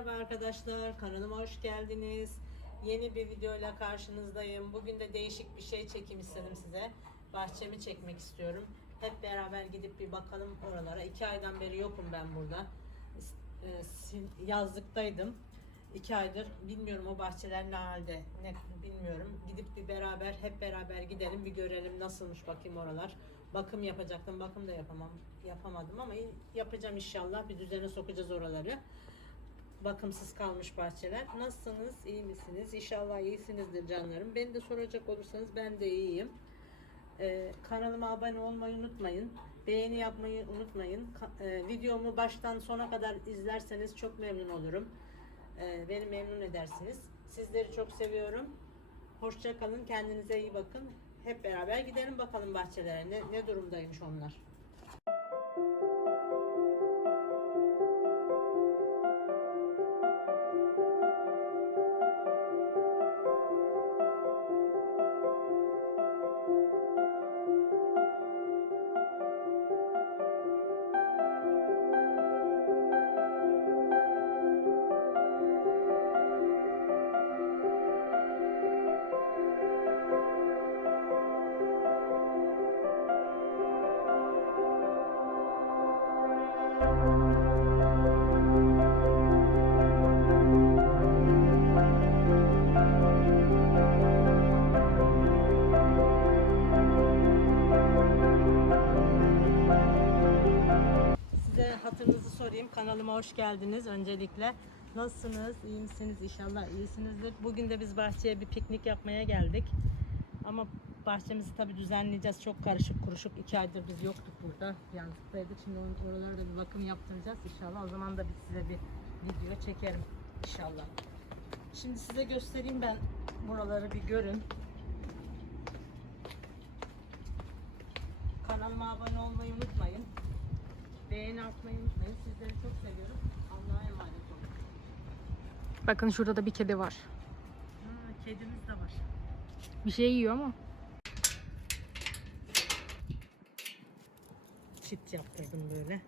Merhaba arkadaşlar, kanalıma hoş geldiniz. Yeni bir videoyla karşınızdayım. Bugün de değişik bir şey çekeyim istedim size. Bahçemi çekmek istiyorum. Hep beraber gidip bir bakalım oralara. İki aydan beri yokum ben burada. E, Yazlıktaydım. İki aydır bilmiyorum o bahçeler ne halde ne bilmiyorum. Gidip bir beraber hep beraber gidelim bir görelim nasılmış bakayım oralar. Bakım yapacaktım bakım da yapamam yapamadım ama yapacağım inşallah bir düzene sokacağız oraları. Bakımsız kalmış bahçeler. Nasılsınız? iyi misiniz? İnşallah iyisinizdir canlarım. Beni de soracak olursanız ben de iyiyim. Ee, kanalıma abone olmayı unutmayın. Beğeni yapmayı unutmayın. Ka- e, videomu baştan sona kadar izlerseniz çok memnun olurum. Ee, beni memnun edersiniz. Sizleri çok seviyorum. Hoşça kalın. Kendinize iyi bakın. Hep beraber gidelim bakalım bahçelere. Ne, ne durumdaymış onlar. Kanalıma hoş geldiniz öncelikle. Nasılsınız? İyi misiniz? İnşallah iyisinizdir. Bugün de biz bahçeye bir piknik yapmaya geldik. Ama bahçemizi tabii düzenleyeceğiz. Çok karışık kuruşuk. iki aydır biz yoktuk burada. Yazlıktaydık. Şimdi or- oralara da bir bakım yaptıracağız inşallah. O zaman da biz size bir video çekerim inşallah. Şimdi size göstereyim ben buraları bir görün. Kanalıma abone olmayı unutmayın. Beğeni atmayı unutmayın. Sizleri çok seviyorum. Allah'a emanet olun. Bakın şurada da bir kedi var. Ha, kedimiz de var. Bir şey yiyor ama. Çit yaptırdım böyle.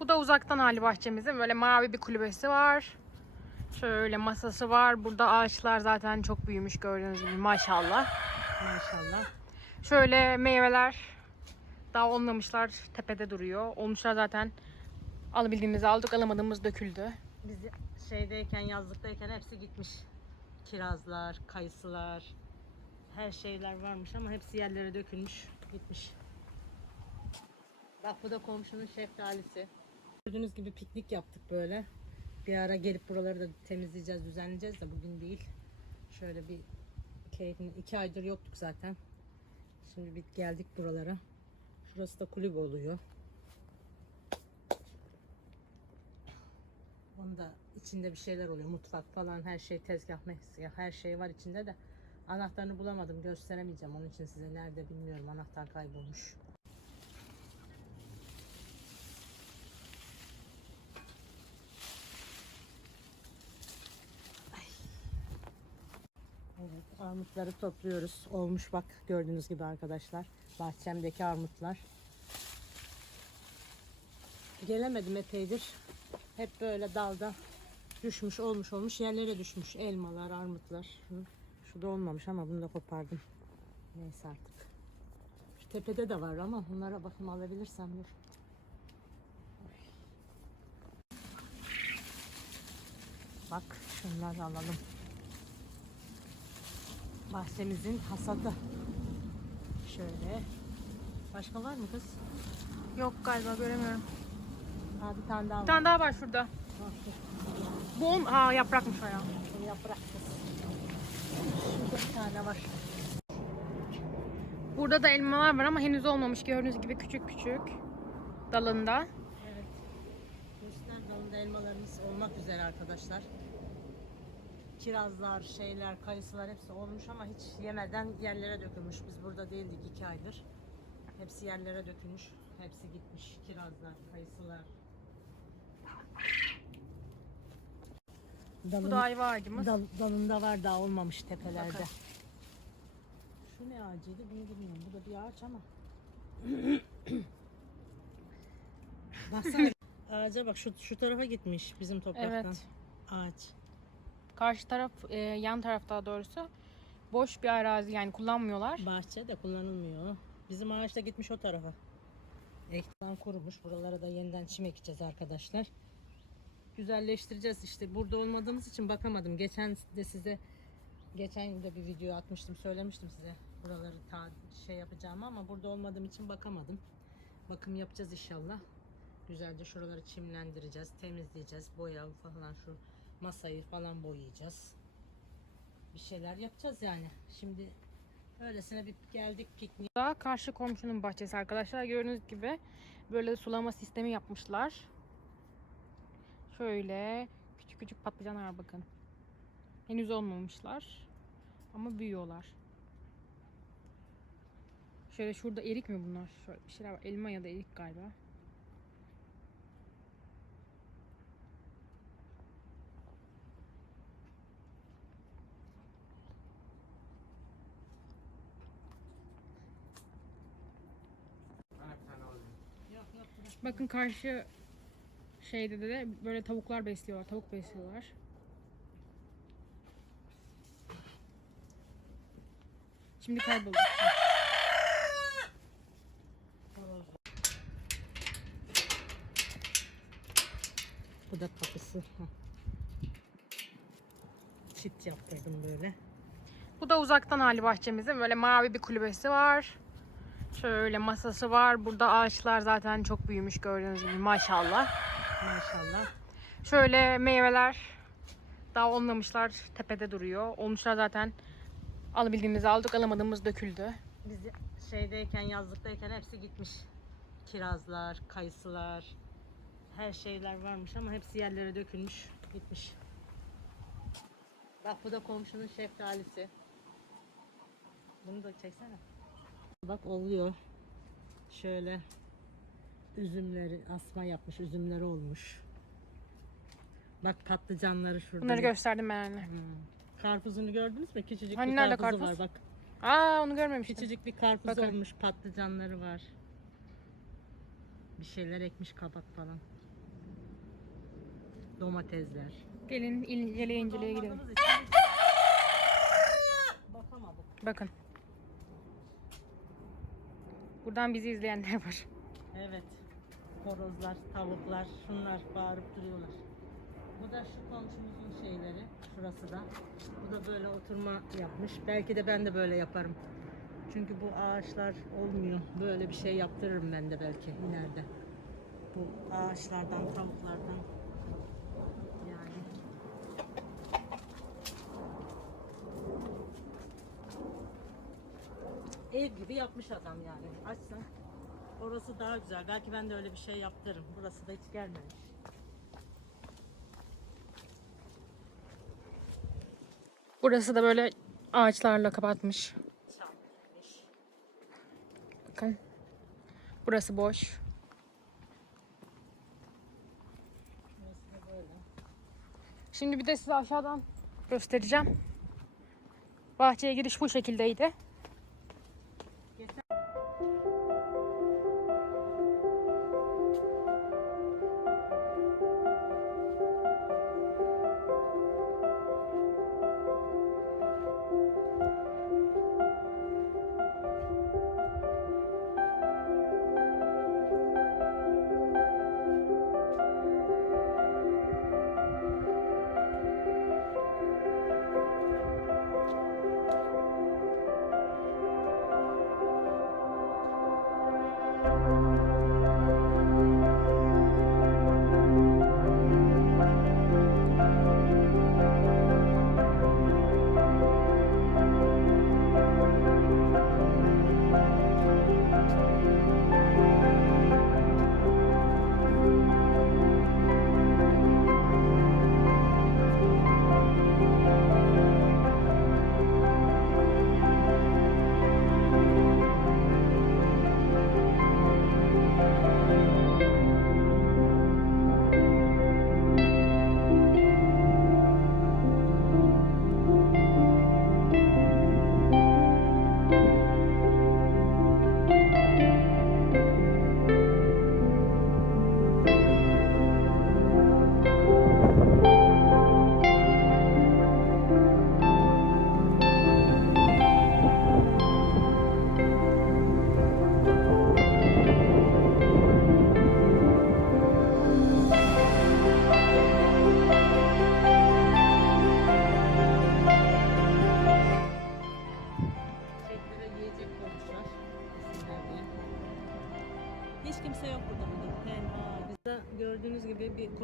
Bu da uzaktan hali bahçemizin. Böyle mavi bir kulübesi var. Şöyle masası var. Burada ağaçlar zaten çok büyümüş gördüğünüz gibi maşallah. Maşallah. Şöyle meyveler daha olmamışlar tepede duruyor. Olmuşlar zaten alabildiğimizi aldık alamadığımız döküldü. Biz şeydeyken, yazlıktayken hepsi gitmiş. Kirazlar, kayısılar, her şeyler varmış ama hepsi yerlere dökülmüş, gitmiş. Bak bu da komşunun şeftalisi. Gördüğünüz gibi piknik yaptık böyle. Bir ara gelip buraları da temizleyeceğiz, düzenleyeceğiz de bugün değil. Şöyle bir keyfini, iki aydır yoktuk zaten. Şimdi bir geldik buralara. Şurası da kulüp oluyor. Onda içinde bir şeyler oluyor. Mutfak falan her şey tezgah mezgah her şey var içinde de. Anahtarını bulamadım gösteremeyeceğim onun için size nerede bilmiyorum anahtar kaybolmuş. Ay. Evet armutları topluyoruz. Olmuş bak gördüğünüz gibi arkadaşlar. Bahçemdeki armutlar. Gelemedim epeydir. Hep böyle dalda düşmüş olmuş olmuş yerlere düşmüş. Elmalar, armutlar. Şu da olmamış ama bunu da kopardım. Neyse artık. Şu tepede de var ama bunlara bakım alabilirsem dur. Bak şunları alalım. Bahçemizin hasadı. Şöyle. Başka var mı kız? Yok galiba göremiyorum. Ha bir tane daha Bir var. tane daha var şurada. Bu on... Ha yaprakmış o ya. Yaprak kız. Şurada bir tane var. Burada da elmalar var ama henüz olmamış. Gördüğünüz gibi küçük küçük dalında. Evet. Göster dalında elmalarımız olmak üzere arkadaşlar. Kirazlar, şeyler, kayısılar hepsi olmuş ama hiç yemeden yerlere dökülmüş. Biz burada değildik iki aydır. Hepsi yerlere dökülmüş. Hepsi gitmiş. Kirazlar, kayısılar. Bu Dalın, da ayva ağacımız. dal- dalında var daha olmamış tepelerde. Bakın. Şu ne ağacıydı bunu bilmiyorum. Bu da bir ağaç ama. Baksana ağaca bak şu, şu tarafa gitmiş bizim topraktan. Evet. Ağaç. Karşı taraf, e, yan taraf daha doğrusu boş bir arazi yani kullanmıyorlar. Bahçe de kullanılmıyor. Bizim ağaç da gitmiş o tarafa. Ekten kurumuş. Buralara da yeniden çim ekeceğiz arkadaşlar. Güzelleştireceğiz işte. Burada olmadığımız için bakamadım. Geçen de size geçen de bir video atmıştım. Söylemiştim size. Buraları ta şey yapacağım ama burada olmadığım için bakamadım. Bakım yapacağız inşallah. Güzelce şuraları çimlendireceğiz. Temizleyeceğiz. Boya falan şu masayı falan boyayacağız. Bir şeyler yapacağız yani. Şimdi öylesine bir geldik piknik. Daha karşı komşunun bahçesi arkadaşlar. Gördüğünüz gibi böyle sulama sistemi yapmışlar. Şöyle küçük küçük patlıcanlar bakın. Henüz olmamışlar. Ama büyüyorlar. Şöyle şurada erik mi bunlar? Şöyle bir şeyler var. Elma ya da erik galiba. Yok yok bırak. Bakın karşı şeyde de böyle tavuklar besliyorlar. Tavuk besliyorlar. Şimdi kayboldu. Bu da kapısı. Çit yaptırdım böyle. Bu da uzaktan hali bahçemizin. Böyle mavi bir kulübesi var. Şöyle masası var. Burada ağaçlar zaten çok büyümüş gördüğünüz gibi maşallah. Maşallah. Şöyle meyveler daha olmamışlar tepede duruyor. Olmuşlar zaten alabildiğimizi aldık alamadığımız döküldü. Biz şeydeyken yazlıktayken hepsi gitmiş. Kirazlar, kayısılar, her şeyler varmış ama hepsi yerlere dökülmüş, gitmiş. Bak bu da komşunun şeftalisi. Bunu da çeksene. Bak oluyor. Şöyle üzümleri asma yapmış, üzümleri olmuş. Bak patlıcanları şurada. Bunları gösterdim ben anne. Hmm. Karpuzunu gördünüz mü? Küçücük Hani bir nerede karpuzu karpuz? var bak. Aa onu görmemiştim. Küçücük bir karpuz Bakın. olmuş, patlıcanları var. Bir şeyler ekmiş kabak falan. Domatesler. Gelin inceleye inceleye gidelim. Bakamadık. Bakın. Buradan bizi izleyenler var. Evet. Horozlar, tavuklar, şunlar bağırıp duruyorlar. Bu da şu komşumuzun şeyleri. Şurası da. Bu da böyle oturma yapmış. Belki de ben de böyle yaparım. Çünkü bu ağaçlar olmuyor. Böyle bir şey yaptırırım ben de belki ileride. Bu ağaçlardan, tavuklardan. Yani. Ev gibi yapmış adam yani. Açsan orası daha güzel. Belki ben de öyle bir şey yaptırırım. Burası da hiç gelmemiş. Burası da böyle ağaçlarla kapatmış. Bakın. Burası boş. Şimdi bir de size aşağıdan göstereceğim. Bahçeye giriş bu şekildeydi.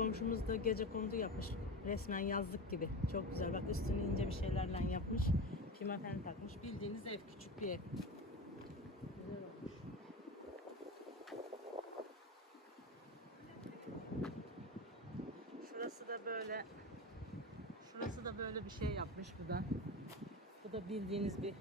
Komşumuz da gece kondu yapmış. Resmen yazlık gibi. Çok güzel. Bak üstünü ince bir şeylerle yapmış. Pimapen takmış. Bildiğiniz ev. Küçük bir ev. Şurası da böyle Şurası da böyle bir şey yapmış bu da. Bu da bildiğiniz bir